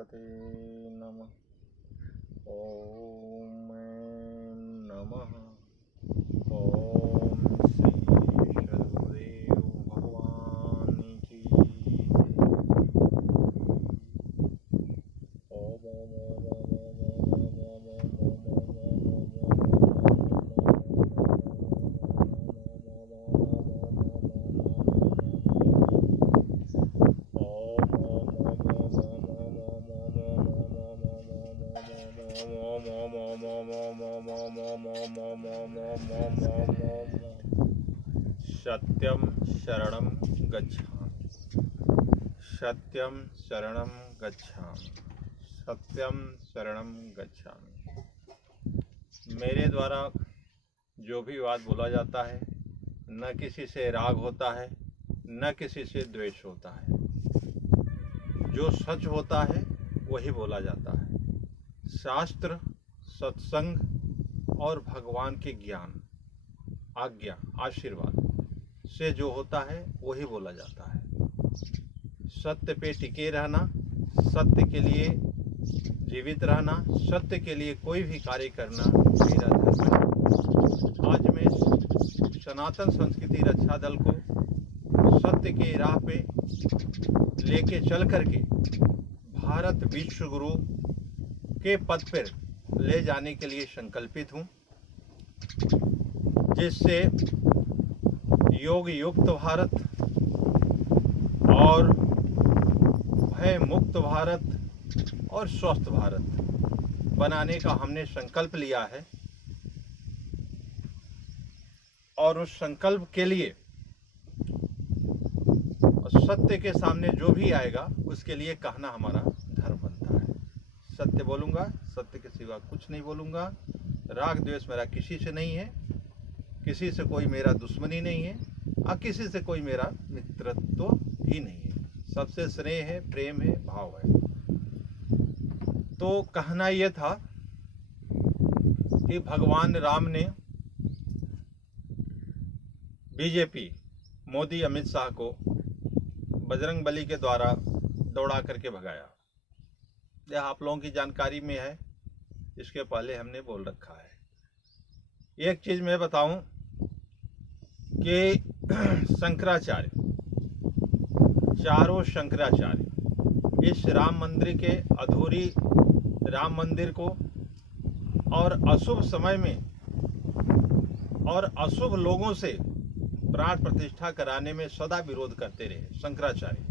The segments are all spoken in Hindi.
गणपते नमः। ओम नमः। ओम श्री सदगुरुदेव भगवान की ओम ओम ओम ओम ओम ओम ओम सत्यम शरणं गच्छामि। सत्यम शरणं गच्छामि। सत्यम शरणं गच्छामि। मेरे द्वारा जो भी बात बोला जाता है, न किसी से राग होता है, न किसी से द्वेष होता है। जो सच होता है वही बोला जाता है। शास्त्र, सत्संग और भगवान के ज्ञान, आज्ञा, आशीर्वाद से जो होता है वही बोला जाता है। सत्य पे टिके रहना, सत्य के लिए जीवित रहना, सत्य के लिए कोई भी कार्य करना मेरा धर्म है। आज मैं सनातन संस्कृति रक्षा दल को सत्य के राह पे लेके चल करके भारत विश्व गुरु के पद पर ले जाने के लिए संकल्पित हूँ, जिससे योग युक्त भारत और भय मुक्त भारत और स्वस्थ भारत बनाने का हमने संकल्प लिया है। और उस संकल्प के लिए सत्य के सामने जो भी आएगा उसके लिए कहना हमारा धर्म बनता है। सत्य बोलूँगा, सत्य के सिवा कुछ नहीं बोलूँगा। राग द्वेष मेरा किसी से नहीं है, किसी से कोई मेरा दुश्मनी नहीं है और किसी से कोई मेरा मित्रत्व भी नहीं है। सबसे स्नेह है, प्रेम है, भाव है। तो कहना यह था कि भगवान राम ने बीजेपी मोदी अमित शाह को बजरंग बली के द्वारा दौड़ा करके भगाया। यह आप लोगों की जानकारी में है, इसके पहले हमने बोल रखा है। एक चीज मैं बताऊं कि शंकराचार्य, चारों शंकराचार्य इस राम मंदिर के अधूरी राम मंदिर को और अशुभ समय में और अशुभ लोगों से प्राण प्रतिष्ठा कराने में सदा विरोध करते रहे। शंकराचार्य,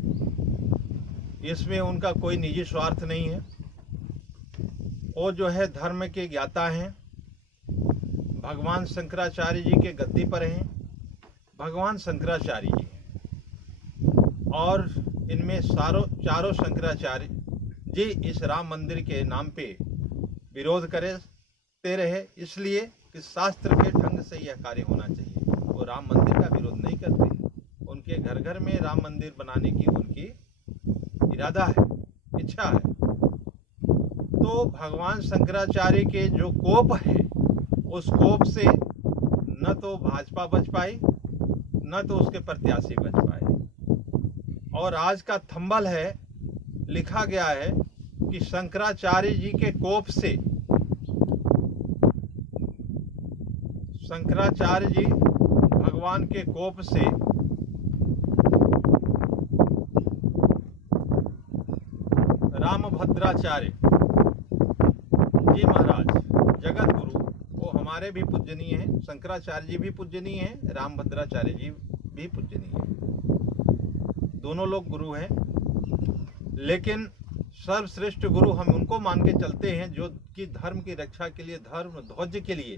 इसमें उनका कोई निजी स्वार्थ नहीं है। वो जो है धर्म के ज्ञाता हैं। भगवान शंकराचार्य जी के गद्दी पर हैं। भगवान शंकराचार्य जी हैं और इनमें चारों शंकराचार्य जी इस राम मंदिर के नाम पे विरोध करते रहे, इसलिए कि शास्त्र के ढंग से यह कार्य होना चाहिए। वो राम मंदिर का विरोध नहीं करते, उनके घर घर में राम मंदिर बनाने की उनकी इरादा है, इच्छा है। तो भगवान शंकराचार्य के जो कोप है, उस कोप से न तो भाजपा बच पाई, न तो उसके प्रत्याशी बच पाए। और आज का थंबल है, लिखा गया है कि शंकराचार्य जी के कोप से, शंकराचार्य जी भगवान के कोप से रामभद्राचार्य जी महाराज जगत गुरु, वो हमारे भी पूजनीय हैं। शंकराचार्य जी भी पूजनीय हैं, रामभद्राचार्य जी भी पूजनीय हैं। दोनों लोग गुरु हैं, लेकिन सर्वश्रेष्ठ गुरु हम उनको मान के चलते हैं जो कि धर्म की रक्षा के लिए, धर्म ध्वज के लिए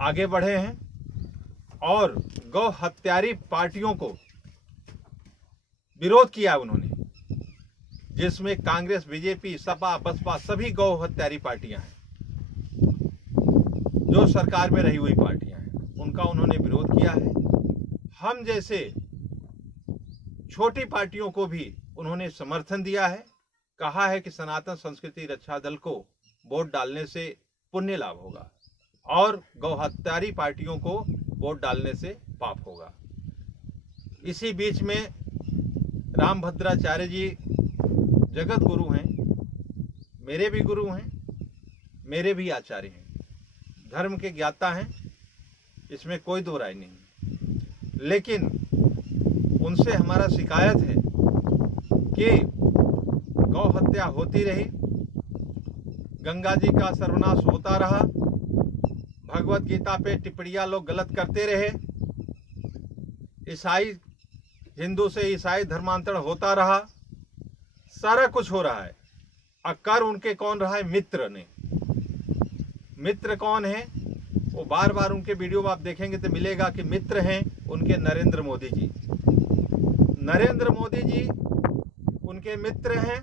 आगे बढ़े हैं और गौ हत्यारी पार्टियों को विरोध किया उन्होंने, जिसमें कांग्रेस, बीजेपी, सपा, बसपा सभी गौ हत्यारी पार्टियां हैं, जो सरकार में रही हुई पार्टियां हैं, उनका उन्होंने विरोध किया है। हम जैसे छोटी पार्टियों को भी उन्होंने समर्थन दिया है। कहा है कि सनातन संस्कृति रक्षा दल को वोट डालने से पुण्य लाभ होगा और गौ हत्यारी पार्टियों को वोट डालने से पाप होगा। इसी बीच में रामभद्राचार्य जी जगत गुरु हैं, मेरे भी गुरु हैं, मेरे भी आचार्य हैं, धर्म के ज्ञाता हैं, इसमें कोई दो राय नहीं। लेकिन उनसे हमारा शिकायत है कि गौ हत्या होती रही, गंगा जी का सर्वनाश होता रहा, भगवत गीता पे टिप्पणियां लोग गलत करते रहे, ईसाई हिंदू से ईसाई धर्मांतरण होता रहा, सारा कुछ हो रहा है। अक्कर उनके कौन रहा है? मित्र ने। मित्र कौन है? वो बार बार उनके वीडियो में आप देखेंगे तो मिलेगा कि मित्र हैं उनके नरेंद्र मोदी जी। नरेंद्र मोदी जी उनके मित्र हैं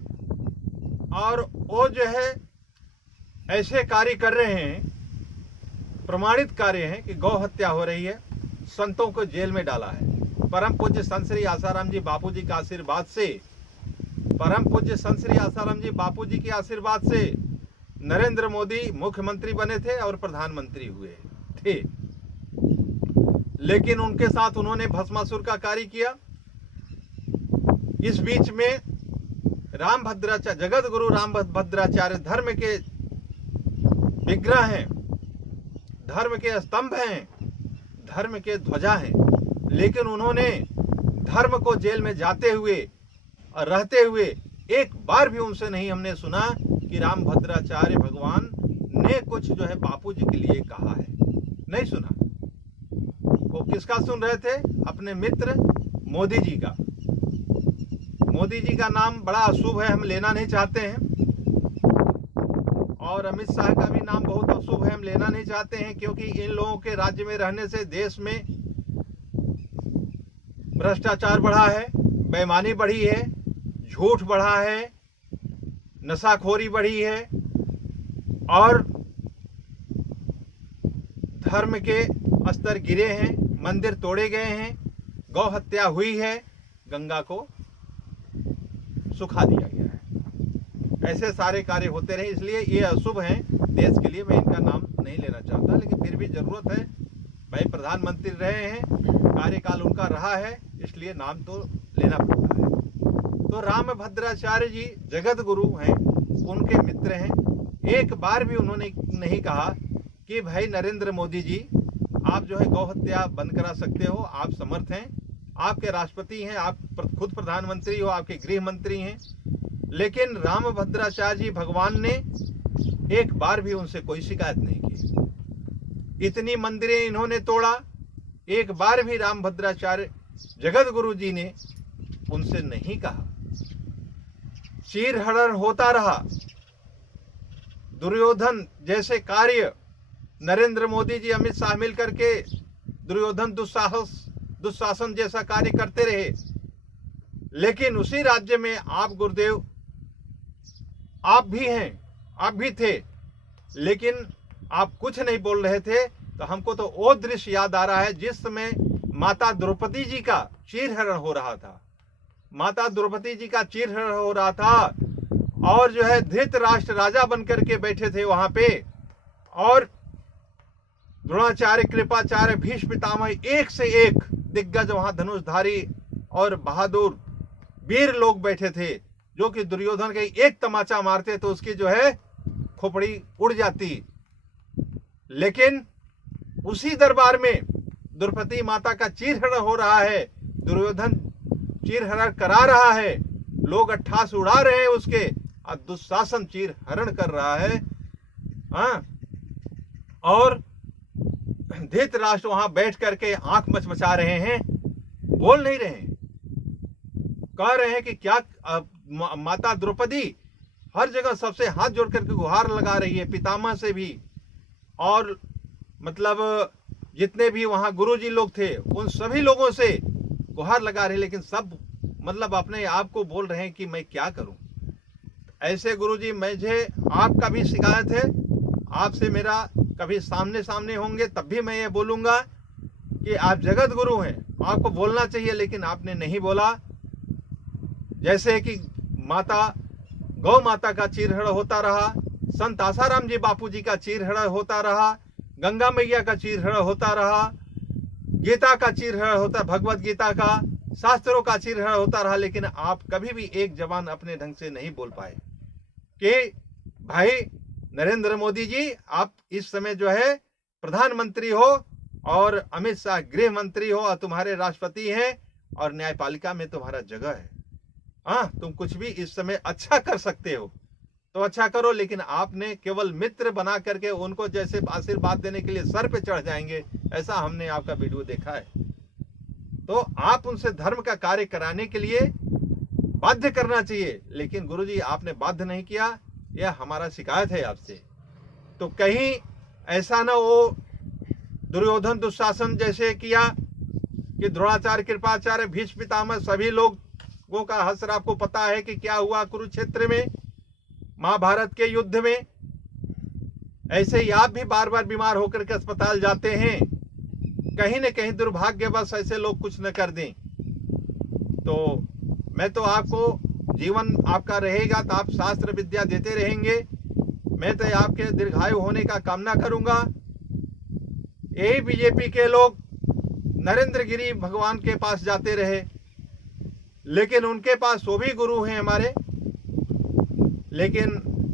और वो जो है ऐसे कार्य कर रहे हैं, प्रमाणित कार्य हैं कि गौ हत्या हो रही है, संतों को जेल में डाला है। परम पूज्य संत श्री आसाराम जी बापू जी के आशीर्वाद से, परम पूज्य संत श्री आसाराम जी बापू जी के आशीर्वाद से नरेंद्र मोदी मुख्यमंत्री बने थे और प्रधानमंत्री हुए थे। लेकिन उनके साथ उन्होंने भस्मासुर का कार्य किया। इस बीच में रामभद्राचार्य, जगत गुरु रामभद्राचार्य धर्म के विग्रह हैं, धर्म के स्तंभ हैं, धर्म के ध्वजा हैं, लेकिन उन्होंने धर्म को जेल में जाते हुए और रहते हुए एक बार भी उनसे नहीं हमने सुना कि रामभद्राचार्य भगवान ने कुछ जो है बापू जी के लिए कहा है। नहीं सुना। वो किसका सुन रहे थे? अपने मित्र मोदी जी का। मोदी जी का नाम बड़ा अशुभ है, हम लेना नहीं चाहते हैं, और अमित शाह का भी नाम बहुत अशुभ है, हम लेना नहीं चाहते हैं, क्योंकि इन लोगों के राज्य में रहने से देश में भ्रष्टाचार बढ़ा है, बेईमानी बढ़ी है, झूठ बढ़ा है, नशाखोरी बढ़ी है और धर्म के स्तर गिरे हैं, मंदिर तोड़े गए हैं, गौ हत्या हुई है, गंगा को सुखा दिया गया है। ऐसे सारे कार्य होते रहे, इसलिए ये अशुभ हैं देश के लिए। मैं इनका नाम नहीं लेना चाहता, लेकिन फिर भी जरूरत है। भाई प्रधानमंत्री रहे हैं, कार्यकाल उनका रहा है, इसलिए नाम तो लेना पड़ता है। तो रामभद्राचार्य जी जगत गुरु हैं, उनके मित्र हैं। एक बार भी उन्होंने नहीं कहा कि भाई नरेंद्र मोदी जी आप जो है गौ हत्या बंद करा सकते हो, आप समर्थ हैं, आपके राष्ट्रपति हैं, आप खुद प्रधानमंत्री हो, आपके गृह मंत्री हैं। लेकिन रामभद्राचार्य जी भगवान ने एक बार भी उनसे कोई शिकायत नहीं की। इतनी मंदिरें इन्होंने तोड़ा, एक बार भी रामभद्राचार्य जगत गुरु जी ने उनसे नहीं कहा। चीरहरण होता रहा, दुर्योधन जैसे कार्य नरेंद्र मोदी जी, अमित शाह मिलकर के दुर्योधन दुशासन जैसा कार्य करते रहे। लेकिन उसी राज्य में आप गुरुदेव, आप भी हैं, आप भी थे, लेकिन आप कुछ नहीं बोल रहे थे। तो हमको तो वो दृश्य याद आ रहा है जिस समय माता द्रौपदी जी का चीरहरण हो रहा था, माता द्रौपदी जी का चीरहरण हो रहा था, और जो है धृतराष्ट्र राजा बनकर के बैठे थे वहां पे, और द्रोणाचार्य, कृपाचार्य, भीष्म पितामह, एक से एक दिग्गज वहां धनुषधारी और बहादुर वीर लोग बैठे थे, जो कि दुर्योधन के एक तमाचा मारते तो उसकी जो है खोपड़ी उड़ जाती। लेकिन उसी दरबार में द्रौपदी माता का चीरहरण हो रहा है, दुर्योधन चीरहरण करा रहा है, लोग अट्ठास उड़ा रहे हैं उसके, और दुशासन चीरहरण कर रहा है। और धृतराष्ट्र वहां बैठ करके आंख मचमचा रहे हैं, बोल नहीं रहे हैं, कह रहे हैं कि क्या माता द्रौपदी हर जगह सबसे हाथ जोड़ करके गुहार लगा रही है, पितामह से भी, और मतलब जितने भी वहां गुरुजी लोग थे उन सभी लोगों से गुहार लगा रहे, लेकिन सब मतलब अपने आप को बोल रहे हैं कि मैं क्या करूं। ऐसे गुरुजी, मुझे आपका भी शिकायत है, आपसे मेरा कभी सामने सामने होंगे तब भी मैं ये बोलूंगा कि आप जगत गुरु हैं, आपको बोलना चाहिए, लेकिन आपने नहीं बोला। जैसे कि गौ माता का चीरहरण होता रहा, संत आसाराम जी बापू जी का चीरहरण होता रहा, गंगा मैया का चीरहरण होता रहा, गीता का चीरहरण होता, भगवत गीता का, शास्त्रों का चिरहरण होता रहा, लेकिन आप कभी भी एक जबान अपने ढंग से नहीं बोल पाए कि भाई नरेंद्र मोदी जी, आप इस समय जो है प्रधानमंत्री हो और अमित शाह गृह मंत्री हो और तुम्हारे राष्ट्रपति हैं और न्यायपालिका में तुम्हारा जगह है। हाँ, तुम कुछ भी इस समय अच्छा कर सकते हो तो अच्छा करो, लेकिन आपने केवल मित्र बना करके उनको जैसे आशीर्वाद देने के लिए सर पे चढ़ जाएंगे, ऐसा हमने आपका वीडियो देखा है। तो आप उनसे धर्म का कार्य कराने के लिए बाध्य करना चाहिए, लेकिन गुरुजी आपने बाध्य नहीं किया, यह हमारा शिकायत है आपसे। तो कहीं ऐसा ना हो दुर्योधन दुशासन जैसे किया कि द्रोणाचार्य कृपाचार्य भीष्म पितामह सभी लोगों का हश्र आपको पता है कि क्या हुआ कुरुक्षेत्र में, महाभारत के युद्ध में। ऐसे ही आप भी बार बार बीमार होकर के अस्पताल जाते हैं, कहीं न कहीं दुर्भाग्यवश ऐसे लोग कुछ न कर दें। तो मैं तो आपको जीवन आपका रहेगा तो आप शास्त्र विद्या देते रहेंगे, मैं तो आपके दीर्घायु होने का कामना करूंगा। यही बीजेपी के लोग नरेंद्र गिरी भगवान के पास जाते रहे, लेकिन उनके पास वो भी गुरु हैं हमारे, लेकिन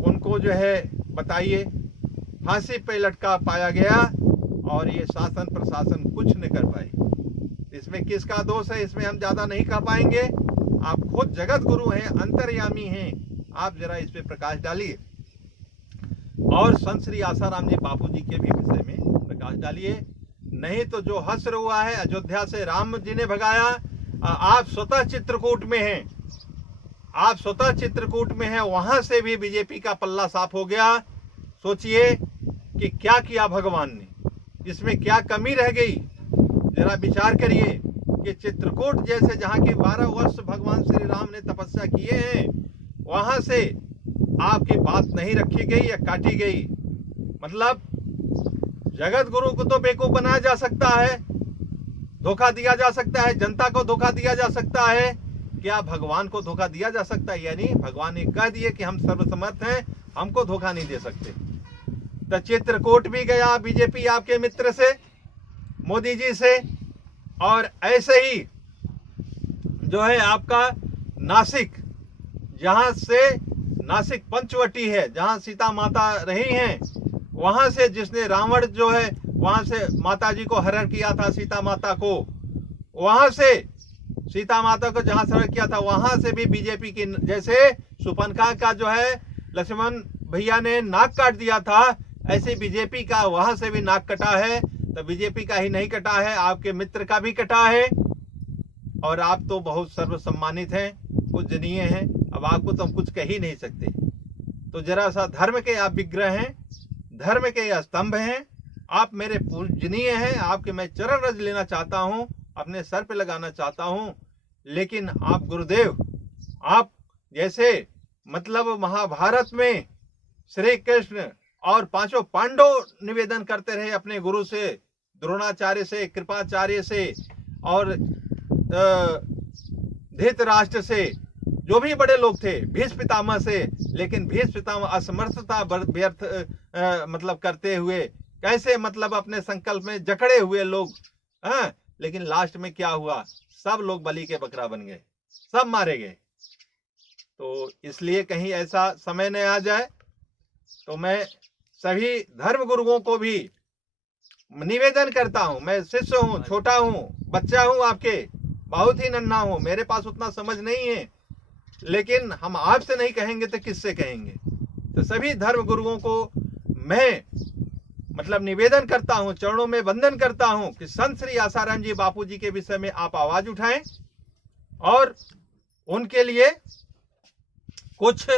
उनको जो है बताइए फांसी पे लटका पाया गया और ये शासन प्रशासन कुछ नहीं कर पाई। इसमें किसका दोष है, इसमें हम ज्यादा नहीं कह पाएंगे। आप खुद जगत गुरु हैं, अंतर्यामी हैं, आप जरा इस पे प्रकाश डालिए और संत श्री आसाराम जी बापू जी के भी विषय में प्रकाश डालिए। नहीं तो जो हश्र हुआ है, अयोध्या से राम जी ने भगाया, आप स्वतः चित्रकूट में हैं, आप स्वतः चित्रकूट में हैं, वहां से भी बीजेपी का पल्ला साफ हो गया। सोचिए कि क्या किया भगवान ने, इसमें क्या कमी रह गई, जरा विचार करिए कि चित्रकूट जैसे जहां की 12 वर्ष भगवान श्री राम ने तपस्या किए हैं, वहां से आपकी बात नहीं रखी गई या काटी गई। मतलब जगत गुरु को तो बेवकूफ बनाया जा सकता है, धोखा दिया जा सकता है, जनता को धोखा दिया जा सकता है, क्या भगवान को धोखा दिया जा सकता है? यानी भगवान ने कह दिए कि हम सर्वसमर्थ हैं, हमको धोखा नहीं दे सकते। तो चित्रकूट भी गया बीजेपी आपके मित्र से, मोदी जी से, और ऐसे ही जो है आपका नासिक, जहां से नासिक पंचवटी है, जहां सीता माता रही हैं, वहां से जिसने रावण जो है वहां से माता जी को हरण किया था, सीता माता को, वहां से सीता माता को जहां हरण किया था, वहां से भी बीजेपी की, जैसे सुपनखा का जो है लक्ष्मण भैया ने नाक काट दिया था, ऐसे बीजेपी का वहां से भी नाक कटा है। तो बीजेपी का ही नहीं कटा है, आपके मित्र का भी कटा है। और आप तो बहुत सर्वसम्मानित हैं, पूजनीय हैं, अब आपको तो हम कुछ कह ही नहीं सकते। तो जरा सा धर्म के आप विग्रह हैं, धर्म के स्तंभ हैं, आप मेरे पूजनीय हैं, आपके मैं चरण रज लेना चाहता हूं, अपने सर पे लगाना चाहता हूं। लेकिन आप गुरुदेव, आप जैसे मतलब महाभारत में श्री कृष्ण और पांचों पांडव निवेदन करते रहे अपने गुरु से, द्रोणाचार्य से, कृपाचार्य से और धृतराष्ट्र से, जो भी बड़े लोग थे, भीष्म पितामह से, लेकिन भीष्म पितामह असमर्थता व्यर्थ मतलब करते हुए, कैसे मतलब अपने संकल्प में जकड़े हुए लोग, हाँ, लेकिन लास्ट में क्या हुआ, सब लोग बलि के बकरा बन गए, सब मारे गए। तो इसलिए कहीं ऐसा समय न आ जाए, तो मैं सभी धर्म गुरुओं को भी निवेदन करता हूं, मैं शिष्य हूं, छोटा हूं, बच्चा हूं, आपके बहुत ही नन्हा हूं, मेरे पास उतना समझ नहीं है, लेकिन हम आपसे नहीं कहेंगे तो किससे कहेंगे। तो सभी धर्म गुरुओं को मैं मतलब निवेदन करता हूं, चरणों में वंदन करता हूं कि संत श्री आसाराम जी बापू जी के विषय में आप आवाज उठाएं और उनके लिए कुछ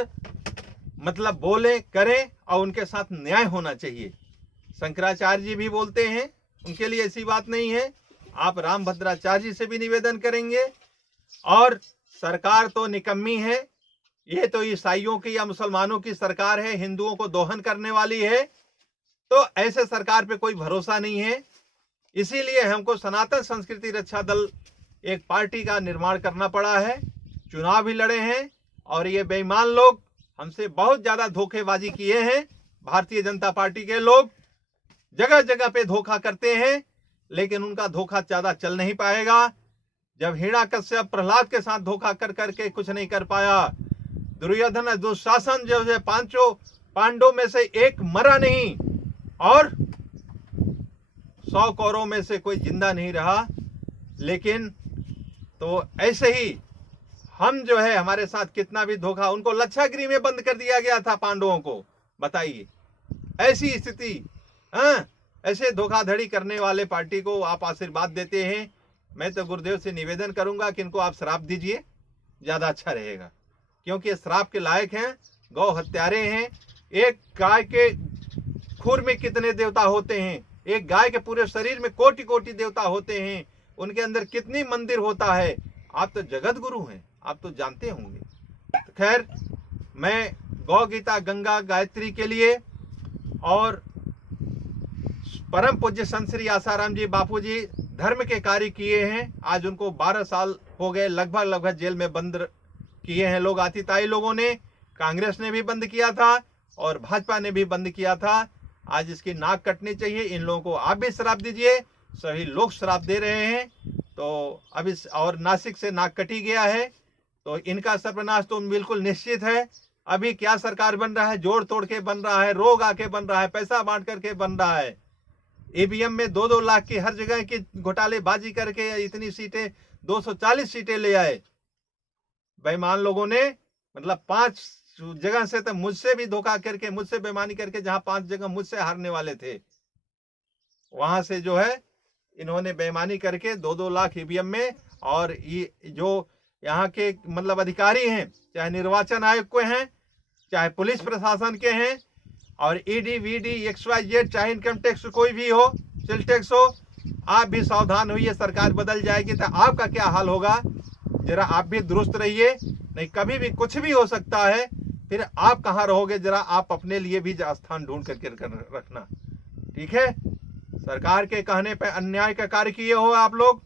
मतलब बोले करें, और उनके साथ न्याय होना चाहिए। शंकराचार्य जी भी बोलते हैं, उनके लिए ऐसी बात नहीं है। आप रामभद्राचार्य जी से भी निवेदन करेंगे। और सरकार तो निकम्मी है, ये तो ईसाइयों की या मुसलमानों की सरकार है, हिंदुओं को दोहन करने वाली है। तो ऐसे सरकार पे कोई भरोसा नहीं है। इसीलिए हमको सनातन संस्कृति रक्षा दल एक पार्टी का निर्माण करना पड़ा है, चुनाव भी लड़े हैं, और ये बेईमान लोग हमसे बहुत ज्यादा धोखेबाजी किए हैं। भारतीय जनता पार्टी के लोग जगह जगह पे धोखा करते हैं, लेकिन उनका धोखा ज्यादा चल नहीं पाएगा। जब हिरण्यकश्यप प्रहलाद के साथ धोखा कर करके कुछ नहीं कर पाया, दुर्योधन दुशासन जो है पांचों पांडवों में से एक मरा नहीं, और 100 कौरवों में से कोई जिंदा नहीं रहा। लेकिन तो ऐसे ही हम जो है हमारे साथ कितना भी धोखा, उनको लच्छागृह में बंद कर दिया गया था पांडवों को, बताइए ऐसी स्थिति। हाँ, ऐसे धोखाधड़ी करने वाले पार्टी को आप आशीर्वाद देते हैं। मैं तो गुरुदेव से निवेदन करूंगा कि इनको आप श्राप दीजिए, ज्यादा अच्छा रहेगा, क्योंकि श्राप के लायक हैं, गौ हत्यारे हैं। एक गाय के खुर में कितने देवता होते हैं, एक गाय के पूरे शरीर में कोटि कोटि देवता होते हैं, उनके अंदर कितनी मंदिर होता है। आप तो जगत गुरु हैं, आप तो जानते होंगे। खैर, मैं गौ गीता गंगा गायत्री के लिए और परम पूज्य संत श्री आसाराम जी बापू जी धर्म के कार्य किए हैं। आज उनको 12 साल हो गए, लगभग जेल में बंद किए हैं लोग, आतिताई लोगों ने। कांग्रेस ने भी बंद किया था और भाजपा ने भी बंद किया था। आज इसकी नाक कटनी चाहिए। इन लोगों को आप भी श्राप दीजिए, सभी लोग श्राप दे रहे हैं। तो अब इस और नासिक से नाक कटी गया है, तो इनका सर्वनाश तो बिल्कुल निश्चित है। अभी क्या सरकार बन रहा है, जोड़ तोड़ के बन रहा है, रोग आके बन रहा है, पैसा बांट करके बन रहा है। ईवीएम में 2-2 लाख की हर जगह की घोटालेबाजी करके इतनी सीटें, 240 सीटें ले आए बेईमान लोगों ने। मतलब 5 जगह से तो मुझसे भी धोखा करके, मुझसे बेईमानी करके, जहां 5 जगह मुझसे हारने वाले थे, वहां से जो है इन्होंने बेईमानी करके 2-2 लाख ईवीएम में। और ये जो यहाँ के मतलब अधिकारी हैं, चाहे निर्वाचन आयोग के हैं, चाहे पुलिस प्रशासन के हैं, और ईडी वीडी XYZ, चाहे इनकम टैक्स कोई भी हो, सेल टैक्स हो, आप भी सावधान होइए। सरकार बदल जाएगी तो आपका क्या हाल होगा, जरा आप भी दुरुस्त रहिए। नहीं, कभी भी कुछ भी हो सकता है, फिर आप कहाँ रहोगे, जरा आप अपने लिए भी स्थान ढूंढ करके रखना, ठीक है। सरकार के कहने पे अन्याय का कार्य किए हो आप लोग।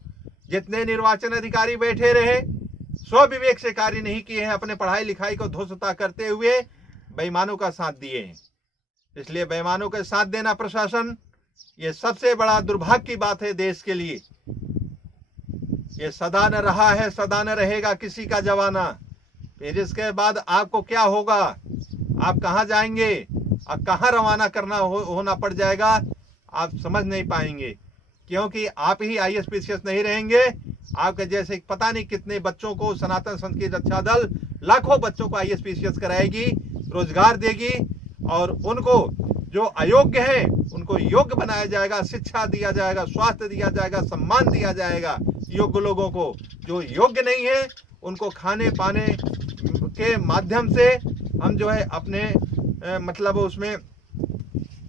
जितने निर्वाचन अधिकारी बैठे रहे, स्व विवेक से कार्य नहीं किए हैं, अपने पढ़ाई लिखाई को ध्वस्तता करते हुए बेईमानों का साथ दिए हैं। इसलिए बेईमानों के साथ देना प्रशासन, ये सबसे बड़ा दुर्भाग्य की बात है देश के लिए। ये सदा न रहा है, सदा न रहेगा किसी का जमाना। फिर इसके बाद आपको क्या होगा, आप कहाँ जाएंगे, आप कहाँ रवाना करना होना पड़ जाएगा, आप समझ नहीं पाएंगे। क्योंकि आप ही IAS-PCS नहीं रहेंगे, आपके जैसे पता नहीं कितने बच्चों को सनातन संघ की रक्षा दल लाखों बच्चों को IAS-PCS कराएगी, रोजगार देगी, और उनको जो अयोग्य हैं उनको योग्य बनाया जाएगा, शिक्षा दिया जाएगा, स्वास्थ्य दिया जाएगा, सम्मान दिया जाएगा योग्य लोगों को। जो योग्य नहीं है उनको खाने पाने के माध्यम से हम जो है अपने मतलब उसमें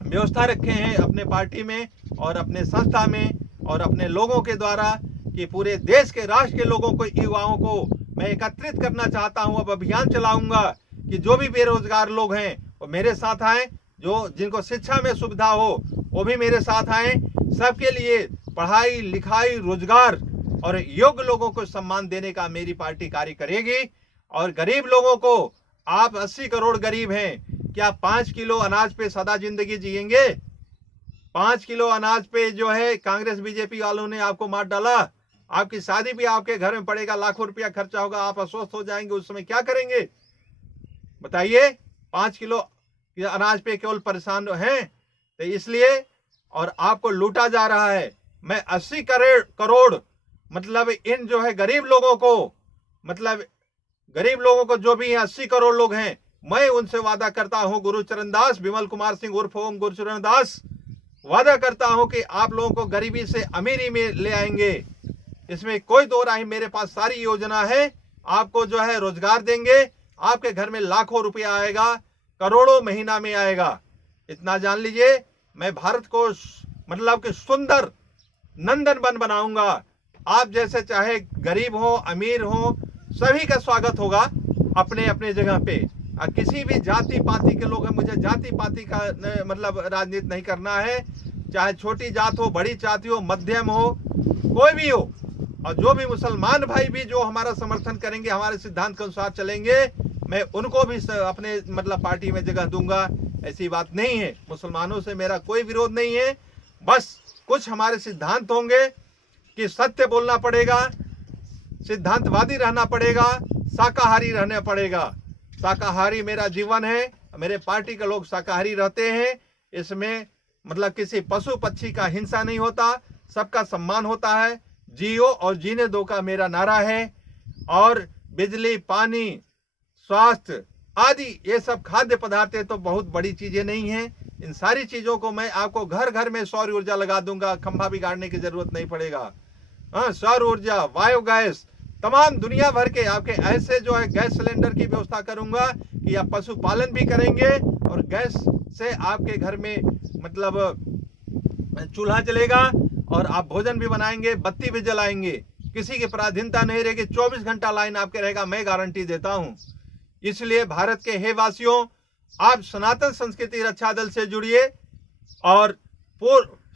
व्यवस्था रखे हैं, अपने पार्टी में और अपने संस्था में और अपने लोगों के द्वारा, कि पूरे देश के राष्ट्र के लोगों को, युवाओं को मैं एकत्रित करना चाहता हूं। अब अभियान चलाऊंगा कि जो भी बेरोजगार लोग हैं वो मेरे साथ आए, जो जिनको शिक्षा में सुविधा हो वो भी मेरे साथ आए। सबके लिए पढ़ाई लिखाई, रोजगार और योग्य लोगों को सम्मान देने का मेरी पार्टी कार्य करेगी। और गरीब लोगों को, आप 80 करोड़ गरीब हैं, क्या 5 किलो अनाज पे सदा जिंदगी जिएंगे? 5 किलो अनाज पे जो है कांग्रेस बीजेपी वालों ने आपको मार डाला। आपकी शादी भी आपके घर में पड़ेगा, लाखों रुपया खर्चा होगा, आप अस्वस्थ हो जाएंगे, उस समय क्या करेंगे बताइए? 5 किलो अनाज पे केवल परेशान हैं। तो इसलिए, और आपको लूटा जा रहा है। मैं 80 करोड़ मतलब इन जो है गरीब लोगों को, मतलब गरीब लोगों को जो भी 80 करोड़ लोग हैं, मैं उनसे वादा करता हूं, गुरुचरण दास, विमल कुमार सिंह उर्फ ओम गुरुचरण दास, वादा करता हूं कि आप लोगों को गरीबी से अमीरी में ले आएंगे। इसमें कोई दो राय, मेरे पास सारी योजना है। आपको जो है रोजगार देंगे, आपके घर में लाखों रुपया आएगा, करोड़ों महीना में आएगा। इतना जान लीजिए, मैं भारत को मतलब कि सुंदर नंदन वन बनाऊंगा। आप जैसे चाहे गरीब हो अमीर हो, सभी का स्वागत होगा अपने अपने जगह पे। किसी भी जाति पाति के लोग हैं, मुझे जाति पाति का मतलब राजनीति नहीं करना है। चाहे छोटी जात हो, बड़ी जाति हो, मध्यम हो, कोई भी हो। और जो भी मुसलमान भाई भी जो हमारा समर्थन करेंगे, हमारे सिद्धांत के अनुसार चलेंगे, मैं उनको भी अपने मतलब पार्टी में जगह दूंगा। ऐसी बात नहीं है, मुसलमानों से मेरा कोई विरोध नहीं है। बस कुछ हमारे सिद्धांत होंगे कि सत्य बोलना पड़ेगा, सिद्धांतवादी रहना पड़ेगा, शाकाहारी रहना पड़ेगा। शाकाहारी मेरा जीवन है, मेरे पार्टी के लोग शाकाहारी रहते हैं। इसमें मतलब किसी पशु पक्षी का हिंसा नहीं होता, सबका सम्मान होता है। जियो और जीने दो का मेरा नारा है। और बिजली, पानी, स्वास्थ्य आदि ये सब खाद्य पदार्थ तो बहुत बड़ी चीजें नहीं हैं। इन सारी चीजों को मैं आपको घर घर में सौर ऊर्जा लगा दूंगा, खंभा भी गाड़ने की जरूरत नहीं पड़ेगा। हाँ, सौर ऊर्जा, बायोगैस, तमाम दुनिया भर के आपके ऐसे जो है गैस सिलेंडर की व्यवस्था करूंगा कि आप पशुपालन भी करेंगे और गैस से आपके घर में मतलब चूल्हा जलेगा और आप भोजन भी बनाएंगे, बत्ती भी जलाएंगे, किसी की पराधीनता नहीं रहेगी। 24 घंटा लाइन आपके रहेगा, मैं गारंटी देता हूं। इसलिए भारत के हे वासियों, आप सनातन संस्कृति रक्षा दल से जुड़िए और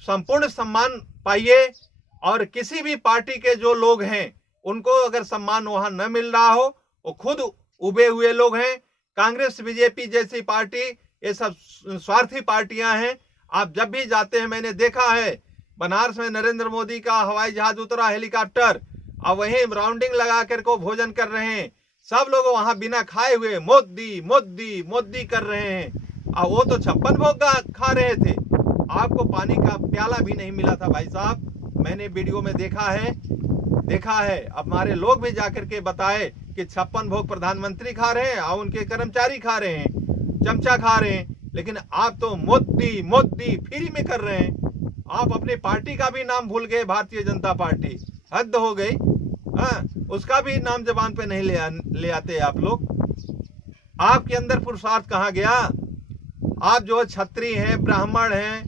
संपूर्ण सम्मान पाइए। और किसी भी पार्टी के जो लोग हैं उनको अगर सम्मान वहां न मिल रहा हो, वो खुद उबे हुए लोग हैं। कांग्रेस, बीजेपी जैसी पार्टी ये सब स्वार्थी पार्टियां हैं। आप जब भी जाते हैं, मैंने देखा है बनारस में नरेंद्र मोदी का हवाई जहाज उतरा, हेलीकॉप्टर, और वहीं राउंडिंग लगा कर को भोजन कर रहे हैं। सब लोग वहां बिना खाए हुए मोदी मोदी मोदी कर रहे हैं। और वो तो 56 भोग खा रहे थे, आपको पानी का प्याला भी नहीं मिला था भाई साहब। मैंने वीडियो में देखा है। अब हमारे लोग भी जाकर के बताए कि 56 भोग प्रधानमंत्री खा रहे हैं और उनके कर्मचारी खा रहे हैं, चमचा खा रहे हैं। लेकिन आप तो मोदी मोदी फ्री में कर रहे हैं। आप अपनी पार्टी का भी नाम भूल गए, भारतीय जनता पार्टी। हद हो गई। हाँ, उसका भी नाम जबान पे नहीं ले आते आप लोग। आपके अंदर पुरुषार्थ कहाँ गया? आप जो क्षत्रिय हैं, ब्राह्मण हैं,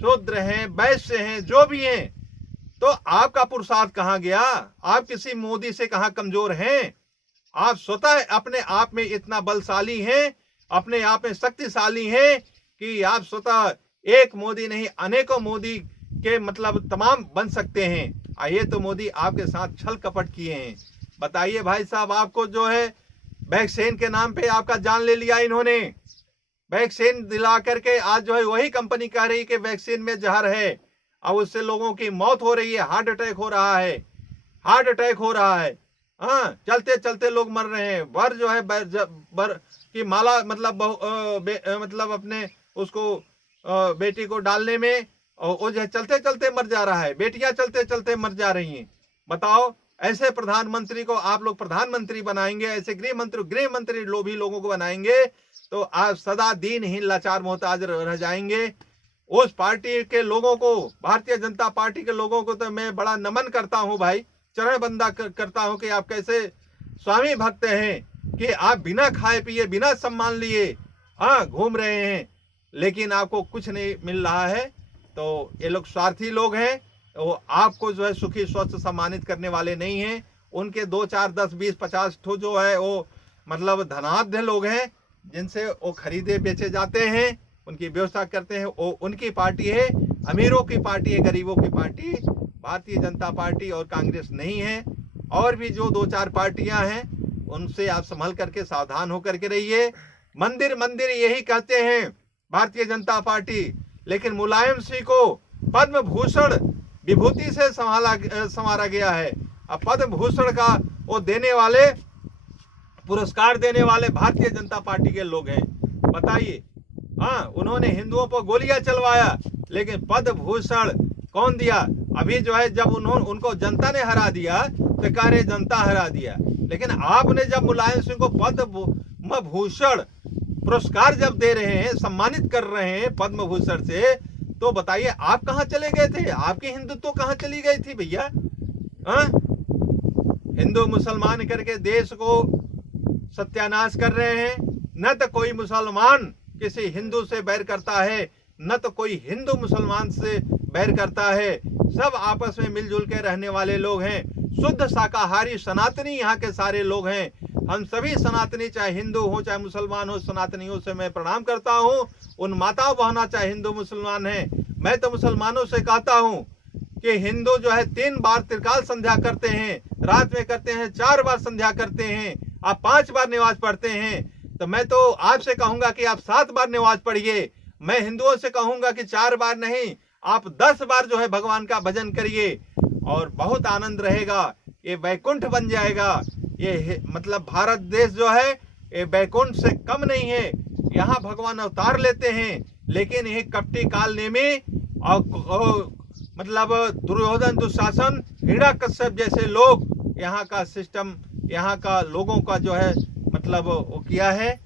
शूद्र हैं, वैश्य हैं, जो भी हैं, तो आपका पुरुषार्थ कहाँ गया? आप किसी मोदी से कहाँ कमजोर हैं? आप स्वतः अपने आप में इतना बलशाली हैं, अपने आप में शक्तिशाली हैं कि आप स्वतः एक मोदी नहीं अनेकों मोदी के मतलब तमाम बन सकते हैं। ये तो मोदी आपके साथ छल कपट किए हैं। बताइए भाई साहब, आपको जो है वैक्सीन के नाम पे आपका जान ले लिया इन्होंने। वैक्सीन दिला करके आज जो है वही कंपनी कह रही कि वैक्सीन में जहर है और उससे लोगों की मौत हो रही है, हार्ट अटैक हो रहा है। हाँ, चलते चलते लोग मर रहे हैं। बर जो है बर की माला मतलब अपने उसको बेटी को डालने में, और वो जो है चलते चलते मर जा रहा है। बेटियां चलते चलते मर जा रही हैं। बताओ, ऐसे प्रधानमंत्री को आप लोग प्रधानमंत्री बनाएंगे, ऐसे गृह मंत्री लोभी लोगों को बनाएंगे तो आप सदा दीनहीन लाचार मोहताज रह जाएंगे। उस पार्टी के लोगों को, भारतीय जनता पार्टी के लोगों को तो मैं बड़ा नमन करता हूं भाई, चरण बंदा करता हूं कि आप कैसे स्वामी भक्त हैं कि आप बिना खाए पिए, बिना सम्मान लिए घूम रहे हैं, लेकिन आपको कुछ नहीं मिल रहा है। तो ये लोग स्वार्थी लोग हैं। वो आपको जो है सुखी स्वस्थ सम्मानित करने वाले नहीं हैं। उनके 2 4 10 20 50 ठो जो है वो मतलब धनाढ्य लोग हैं, जिनसे वो खरीदे बेचे जाते हैं, उनकी व्यवस्था करते हैं। वो उनकी पार्टी है, अमीरों की पार्टी है, गरीबों की पार्टी भारतीय जनता पार्टी और कांग्रेस नहीं है। और भी जो 2 4 पार्टियां हैं, उनसे आप संभल करके सावधान होकर के रहिए। मंदिर यही कहते हैं भारतीय जनता पार्टी, लेकिन मुलायम सिंह को पद्म भूषण विभूति से संवारा गया है। अब पद्म भूषण का वो देने वाले, पुरस्कार देने वाले भारतीय जनता पार्टी के लोग हैं। बताइए, हाँ, उन्होंने हिंदुओं पर गोलियां चलवाया, लेकिन पद्म भूषण कौन दिया? अभी जो है जब उनको जनता ने हरा दिया तो कह रहे जनता हरा दिया। लेकिन आपने जब मुलायम सिंह को पद्म भूषण पुरस्कार जब दे रहे हैं, सम्मानित कर रहे हैं पद्म भूषण से, तो बताइए आप कहां चले गए थे? आपकी हिंदुत्व कहां चली गई थी भैया? हिंदू मुसलमान करके देश को सत्यानाश कर रहे हैं। न तो कोई मुसलमान किसी हिंदू से बैर करता है, न तो कोई हिंदू मुसलमान से बैर करता है। सब आपस में मिलजुल के रहने वाले लोग हैं। शुद्ध शाकाहारी सनातनी यहाँ के सारे लोग हैं। हम सभी सनातनी, चाहे हिंदू हो चाहे मुसलमान हो, सनातनियों से मैं प्रणाम करता हूँ। उन माताओं बहना चाहे हिंदू मुसलमान है। मैं तो मुसलमानों से कहता हूँ कि हिंदू जो है 3 बार त्रिकाल संध्या करते हैं, रात में करते हैं, 4 बार संध्या करते हैं, आप 5 बार नमाज पढ़ते हैं। तो मैं तो आपसे कहूंगा कि आप 7 बार नमाज पढ़िए। मैं हिंदुओं से कहूंगा कि 4 बार नहीं, आप 10 बार जो है भगवान का भजन करिए और बहुत आनंद रहेगा। ये वैकुंठ बन जाएगा। ये मतलब भारत देश जो है ये वैकुंठ से कम नहीं है। यहाँ भगवान अवतार लेते हैं, लेकिन ये कपटी काल नेमी और मतलब दुर्योधन, दुशासन, हिरण्यकश्यप जैसे लोग यहाँ का सिस्टम, यहाँ का लोगों का जो है मतलब वो किया है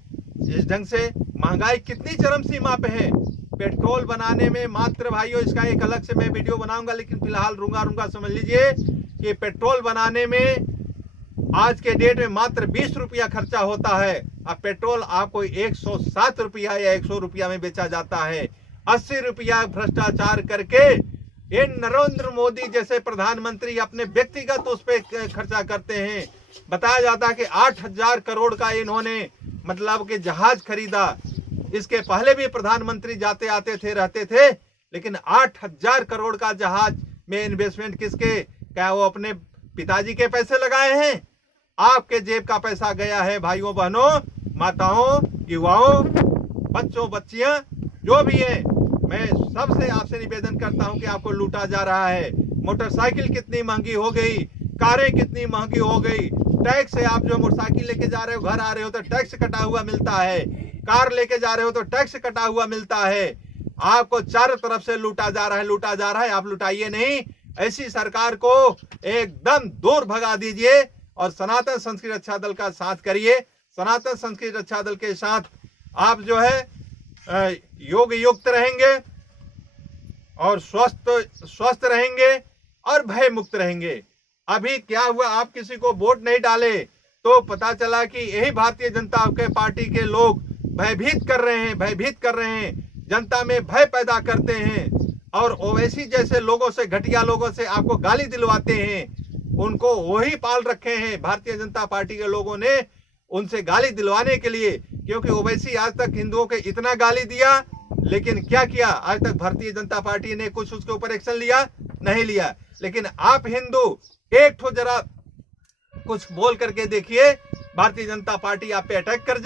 इस ढंग से। महंगाई कितनी चरम सीमा पे है। पेट्रोल बनाने में मात्र भाइयों, इसका एक अलग से मैं वीडियो बनाऊंगा, लेकिन फिलहाल रूंगा समझ लीजिए कि पेट्रोल बनाने में आज के डेट में मात्र 20 रुपया खर्चा होता है। अब पेट्रोल आपको 107 रुपया या 100 रुपया में बेचा जाता है। 80 रुपया भ्रष्टाचार करके ये नरेंद्र मोदी जैसे प्रधानमंत्री अपने व्यक्तिगत उस पर खर्चा करते हैं। बताया जाता है कि 8,000 करोड़ का इन्होंने मतलब कि जहाज खरीदा। इसके पहले भी प्रधानमंत्री जाते आते थे, रहते थे, लेकिन 8,000 करोड़ का जहाज में इन्वेस्टमेंट किसके, क्या वो अपने पिताजी के पैसे लगाए हैं? आपके जेब का पैसा गया है भाइयों बहनों, माताओं, युवाओं, बच्चों, बच्चियां जो भी है। मैं सबसे आपसे निवेदन करता हूं कि आपको लूटा जा रहा है। मोटरसाइकिल कितनी महंगी हो गई, कारें कितनी महंगी हो गई। टैक्स से आप जो मोटरसाइकिल लेके जा रहे हो, घर आ रहे हो तो टैक्स कटा हुआ मिलता है, कार लेके जा रहे हो तो टैक्स कटा हुआ मिलता है। आपको चारों तरफ से लूटा जा रहा है, लूटा जा रहा है। आप लुटाइए नहीं, ऐसी सरकार को एकदम दूर भगा दीजिए और सनातन संस्कृति रक्षा दल का साथ करिए। सनातन संस्कृति रक्षा दल के साथ आप जो है योग युक्त रहेंगे और स्वस्थ रहेंगे और भय मुक्त रहेंगे। अभी क्या हुआ, आप किसी को वोट नहीं डाले तो पता चला कि यही भारतीय जनता पार्टी के लोग भयभीत कर रहे हैं, जनता में भय पैदा करते हैं और ओवैसी जैसे लोगों से, घटिया लोगों से आपको गाली दिलवाते हैं। उनको वही पाल रखे हैं भारतीय जनता पार्टी के लोगों ने, उनसे गाली दिलवाने के लिए। क्योंकि ओवैसी आज तक हिंदुओं के इतना गाली दिया, लेकिन क्या किया, आज तक भारतीय जनता पार्टी ने कुछ उसके ऊपर एक्शन लिया? नहीं लिया। लेकिन आप हिंदू एक ठो जरा कुछ बोल करके देखिए, भारतीय जनता पार्टी आप पे अटैक कर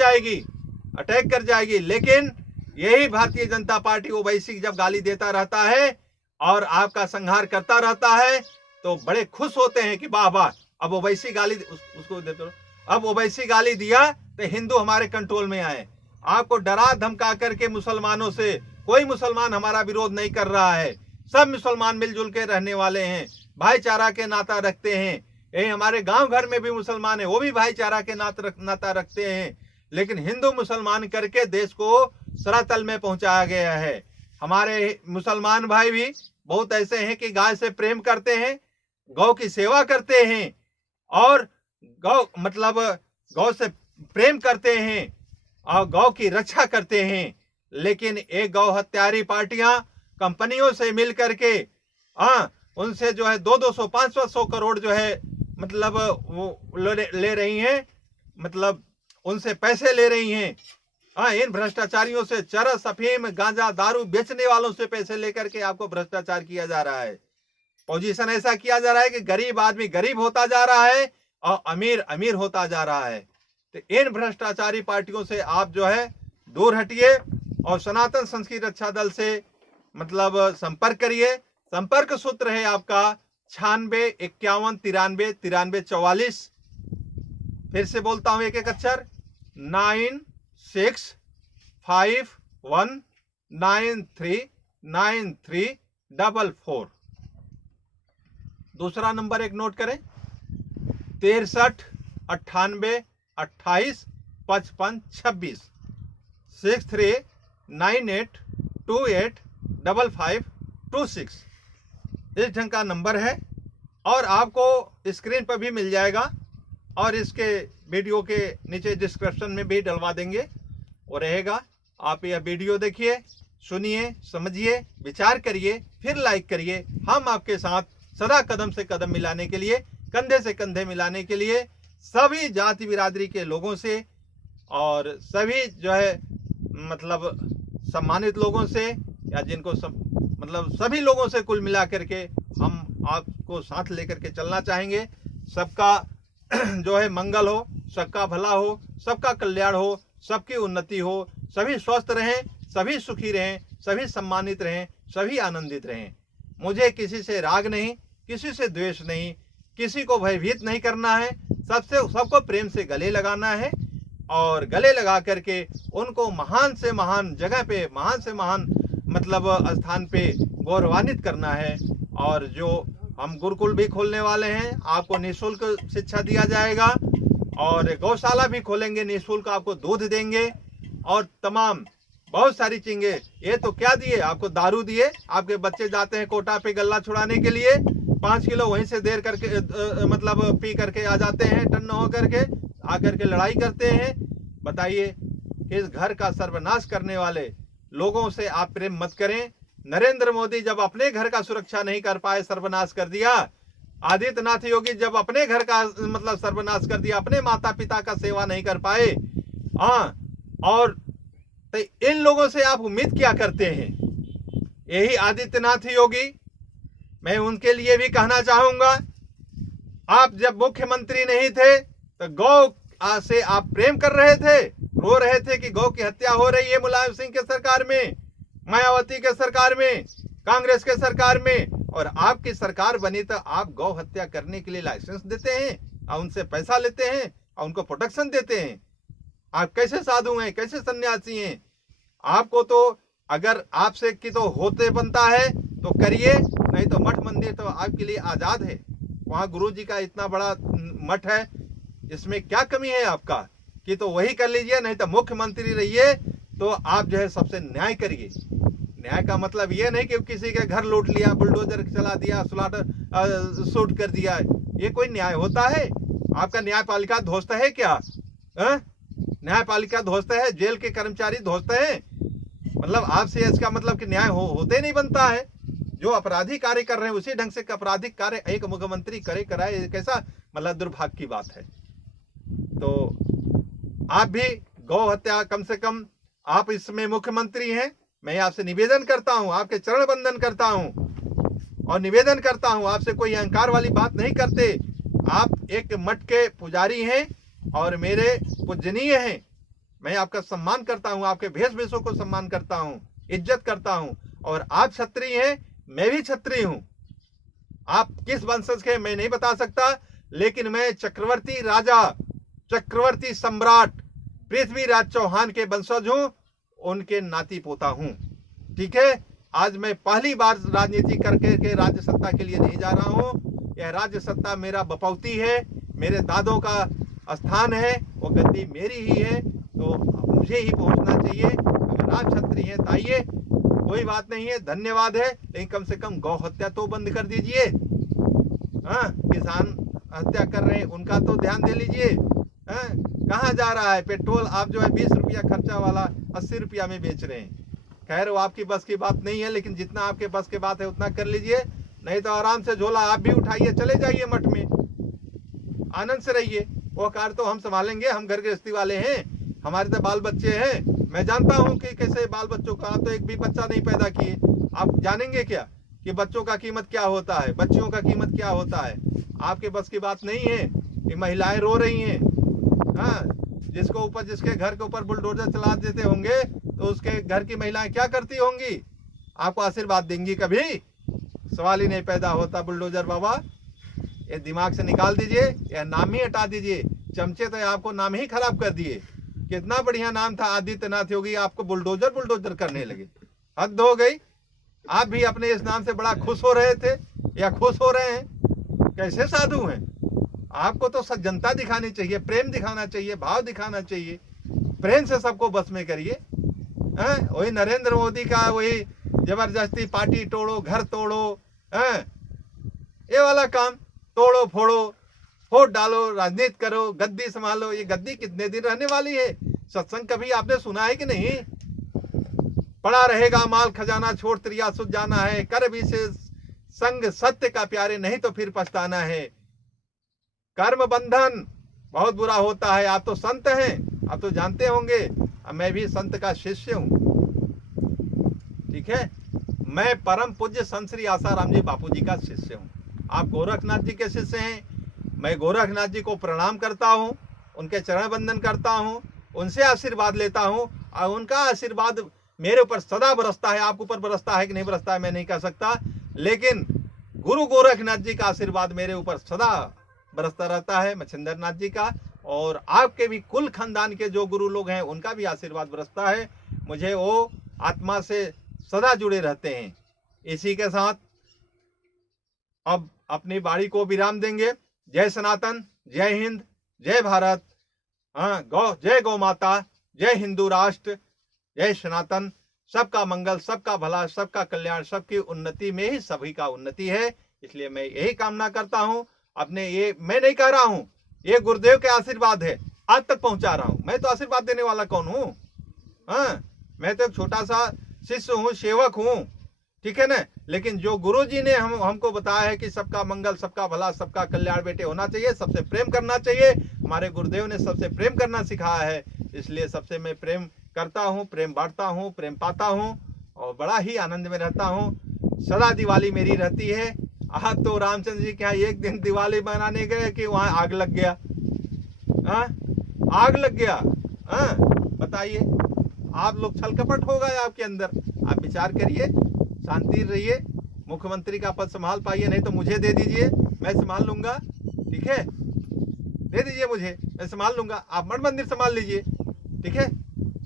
जाएगी। लेकिन यही भारतीय जनता पार्टी ओवैसी जब गाली देता रहता है और आपका संहार करता रहता है तो बड़े खुश होते हैं कि वाह वाह, अब ओवैसी गाली उसको देते रहो, अब ओवैसी गाली दिया तो हिंदू हमारे कंट्रोल में आए। आपको डरा धमका करके मुसलमानों से, कोई मुसलमान हमारा विरोध नहीं कर रहा है, सब मुसलमान मिलजुल के रहने वाले हैं, भाईचारा के नाता रखते हैं। यही हमारे गांव घर में भी मुसलमान है, वो भी भाईचारा के नाता रखते हैं। लेकिन हिंदू मुसलमान करके देश को सरातल में पहुंचाया गया है। हमारे मुसलमान भाई भी बहुत ऐसे हैं कि गाय से प्रेम करते हैं, गौ की सेवा करते हैं और गौ से प्रेम करते हैं और गौ की रक्षा करते हैं। लेकिन एक गौ हत्यारी पार्टियां कंपनियों से मिल करके उनसे जो है 200, 500 करोड़ जो है मतलब वो ले रही हैं, मतलब उनसे पैसे ले रही हैं। इन भ्रष्टाचारियों से, चरस, अफीम, गांजा, दारू बेचने वालों से पैसे लेकर के आपको भ्रष्टाचार किया जा रहा है। पोजीशन ऐसा किया जा रहा है कि गरीब आदमी गरीब होता जा रहा है और अमीर अमीर होता जा रहा है। तो इन भ्रष्टाचारी पार्टियों से आप जो है दूर हटिए और सनातन संस्कृति रक्षा दल से मतलब संपर्क करिए। संपर्क सूत्र है आपका 96 51 93 93 44। फिर से बोलता हूं एक एक अक्षर, 9651939344। दूसरा नंबर एक नोट करें, 63 98 28 55 26, 6398285526। इस ढंग का नंबर है और आपको स्क्रीन पर भी मिल जाएगा और इसके वीडियो के नीचे डिस्क्रिप्शन में भी डलवा देंगे, वो रहेगा। आप यह वीडियो देखिए, सुनिए, समझिए, विचार करिए, फिर लाइक करिए। हम आपके साथ सदा कदम से कदम मिलाने के लिए, कंधे से कंधे मिलाने के लिए, सभी जाति बिरादरी के लोगों से और सभी जो है मतलब सम्मानित लोगों से या जिनको मतलब सभी लोगों से कुल मिला करके हम आपको साथ लेकर के चलना चाहेंगे। सबका जो है मंगल हो, सबका भला हो, सबका कल्याण हो, सबकी उन्नति हो, सभी स्वस्थ रहें, सभी सुखी रहें, सभी सम्मानित रहें, सभी आनंदित रहें। मुझे किसी से राग नहीं, किसी से द्वेष नहीं, किसी को भयभीत नहीं करना है, सबको प्रेम से गले लगाना है और गले लगा करके उनको महान से महान जगह पे, महान से महान मतलब स्थान पे गौरवान्वित करना है। और जो हम गुरुकुल भी खोलने वाले हैं, आपको निःशुल्क शिक्षा दिया जाएगा और गौशाला भी खोलेंगे, निःशुल्क आपको दूध देंगे और तमाम बहुत सारी चीजें। ये तो क्या दिए आपको, दारू दिए। आपके बच्चे जाते हैं कोटा पे गल्ला छुड़ाने के लिए, 5 किलो वहीं से देर करके मतलब पी करके आ जाते हैं, टन्न हो करके आकर के लड़ाई करते हैं। बताइए, इस घर का सर्वनाश करने वाले लोगों से आप प्रेम मत करें। नरेंद्र मोदी जब अपने घर का सुरक्षा नहीं कर पाए, सर्वनाश कर दिया। आदित्यनाथ योगी जब अपने घर का मतलब सर्वनाश कर दिया, अपने माता पिता का सेवा नहीं कर पाए। और तो इन लोगों से आप उम्मीद क्या करते हैं? यही आदित्यनाथ योगी, मैं उनके लिए भी कहना चाहूंगा, आप जब मुख्यमंत्री नहीं थे तो गौ से आप प्रेम कर रहे थे, रो रहे थे कि गौ की हत्या हो रही है मुलायम सिंह के सरकार में, मायावती के सरकार में, कांग्रेस के सरकार में। और आपकी सरकार बनी तो आप गौ हत्या करने के लिए लाइसेंस देते हैं और उनसे पैसा लेते हैं और उनको प्रोटेक्शन देते हैं। आप कैसे साधु हैं, कैसे सन्यासी हैं? आपको तो अगर आपसे की तो होते बनता है तो करिए, नहीं तो मठ मंदिर तो आपके लिए आजाद है। वहां गुरु जी का इतना बड़ा मठ है, इसमें क्या कमी है आपका कि तो वही कर लीजिए, नहीं तो मुख्यमंत्री रहिए तो आप जो है सबसे न्याय करिए। न्याय का मतलब ये नहीं कि किसी के घर लूट लिया, बुलडोजर चला दिया, शूट कर दिया, ये कोई न्याय होता है? आपका न्यायपालिका ध्वस्त है क्या? न्यायपालिका ध्वस्त है, जेल के कर्मचारी ध्वस्त है, मतलब आपसे इसका मतलब कि न्याय होते नहीं बनता है। जो अपराधी कार्य कर रहे हैं उसी ढंग से आपराधिक कार्य एक मुख्यमंत्री कराए, कैसा मतलब दुर्भाग्य की बात है। तो आप भी गौ हत्या, कम से कम आप इसमें मुख्यमंत्री हैं, मैं आपसे निवेदन करता हूं, आपके चरण बंदन करता हूं और निवेदन करता हूं, आपसे कोई अहंकार वाली बात नहीं करते। आप एक मठ के पुजारी हैं और मेरे पूजनीय हैं। मैं आपका सम्मान करता हूं, आपके भेषभूषों को सम्मान करता हूं, इज्जत करता हूं। और आप क्षत्रिय हैं, मैं भी क्षत्रिय हूं। आप किस वंशज के मैं नहीं बता सकता, लेकिन मैं चक्रवर्ती राजा, चक्रवर्ती सम्राट पृथ्वीराज चौहान के वंशज हूं, उनके नाती पोता हूं। ठीक है, आज मैं पहली बार राजनीति करके के राज्य सत्ता के लिए नहीं जा रहा हूं। यह राज्य सत्ता मेरा बपौती है, मेरे दादों का स्थान है, वो गद्दी मेरी ही है, तो मुझे ही पहुंचना चाहिए। अगर आप क्षत्रिय हैं तो आइए, कोई बात नहीं है, धन्यवाद है, लेकिन कम से कम गौ हत्या तो बंद कर दीजिए। किसान हत्या कर रहे हैं उनका तो ध्यान दे लीजिए। कहाँ जा रहा है पेट्रोल? आप जो है 20 रुपया खर्चा वाला 80 रुपया में बेच रहे हैं। खैर वो आपकी बस की बात नहीं है, लेकिन जितना आपके बस की बात है उतना कर लीजिए, नहीं तो आराम से झोला आप भी उठाइए, चले जाइए मठ में, आनंद से रहिए। वो कार तो हम संभालेंगे, हम घर गृहस्थी वाले हैं, हमारे तो बाल बच्चे हैं। मैं जानता हूं कि कैसे बाल बच्चों का, आप तो एक भी बच्चा नहीं पैदा किए, आप जानेंगे क्या कि बच्चों का कीमत क्या होता है, बच्चियों का कीमत क्या होता है? आपके बस की बात नहीं है। ये महिलाएं रो रही हैं, जिसको ऊपर, जिसके घर के ऊपर बुलडोजर चला देते होंगे तो उसके घर की महिलाएं क्या करती होंगी? आपको आशीर्वाद देंगी? कभी सवाल ही नहीं पैदा होता। बुलडोजर बाबा, ये दिमाग से निकाल दीजिए, यह नाम ही हटा दीजिए। चमचे तो आपको नाम ही खराब कर दिए। कितना बढ़िया नाम था आदित्यनाथ योगी, आपको बुलडोजर बुलडोजर करने लगे। हद हो गई। आप भी अपने इस नाम से बड़ा खुश हो रहे थे या खुश हो रहे हैं? कैसे साधु हैं? आपको तो सज्जनता दिखानी चाहिए, प्रेम दिखाना चाहिए, भाव दिखाना चाहिए। प्रेम से सबको बस में करिए। वही नरेंद्र मोदी का वही जबरदस्ती पार्टी तोड़ो, घर तोड़ो, ये वाला काम, तोड़ो फोड़ो, वोट डालो, राजनीति करो, गद्दी संभालो। ये गद्दी कितने दिन रहने वाली है? सत्संग कभी आपने सुना है कि नहीं? पड़ा रहेगा माल खजाना, छोड़ त्रिया सुध जाना है, कर भी से संग सत्य का प्यारे, नहीं तो फिर पछताना है। कर्म बंधन बहुत बुरा होता है। आप तो संत हैं, आप तो जानते होंगे, मैं भी संत का शिष्य हूं। ठीक है, मैं परम पूज्य संत श्री आसाराम जी बापू जी का शिष्य हूं। आप गोरखनाथ जी के शिष्य हैं। मैं गोरखनाथ जी को प्रणाम करता हूं, उनके चरण बंदन करता हूं, उनसे आशीर्वाद लेता हूं और उनका आशीर्वाद मेरे ऊपर सदा बरसता है। आपके ऊपर बरसता है कि नहीं बरसता है मैं नहीं कह सकता, लेकिन गुरु गोरखनाथ जी का आशीर्वाद मेरे ऊपर सदा बरसता रहता है, मच्छिंद्र नाथ जी का, और आपके भी कुल खानदान के जो गुरु लोग हैं उनका भी आशीर्वाद बरसता है। मुझे वो आत्मा से सदा जुड़े रहते हैं। इसी के साथ अब अपनी वाणी को विराम देंगे। जय सनातन, जय हिंद, जय भारत, जय गौ माता, जय हिंदू राष्ट्र, जय सनातन। सबका मंगल, सबका भला, सबका कल्याण, सबकी उन्नति में ही सभी का उन्नति है। इसलिए मैं यही कामना करता हूं। अपने ये मैं नहीं कह रहा हूं, ये गुरुदेव के आशीर्वाद है, आज तक पहुंचा रहा हूं। मैं तो आशीर्वाद देने वाला कौन हूं? मैं तो एक छोटा सा शिष्य हूं, सेवक हूं, ठीक है ना। लेकिन जो गुरु जी ने हमको बताया है कि सबका मंगल, सबका भला, सबका कल्याण बेटे होना चाहिए, सबसे प्रेम करना चाहिए। हमारे गुरुदेव ने सबसे प्रेम करना सिखाया है। इसलिए सबसे मैं प्रेम करता हूँ, प्रेम बांटता हूँ, प्रेम पाता हूँ और बड़ा ही आनंद में रहता हूँ। सदा दिवाली मेरी रहती है। आप तो रामचंद्र जी के यहाँ एक दिन दिवाली मनाने गए कि वहां आग लग गया। आग लग गया। बताइए, आप लोग छल कपट हो गए आपके अंदर। आप विचार करिए, शांति रहिए, मुख्यमंत्री का पद संभाल पाइए, नहीं तो मुझे दे दीजिए, मैं संभाल लूंगा। ठीक है, दे दीजिए मुझे, मैं संभाल लूंगा। आप मठ मंदिर संभाल लीजिए, ठीक है।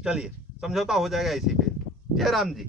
चलिए, समझौता हो जाएगा इसी पे। जय राम जी।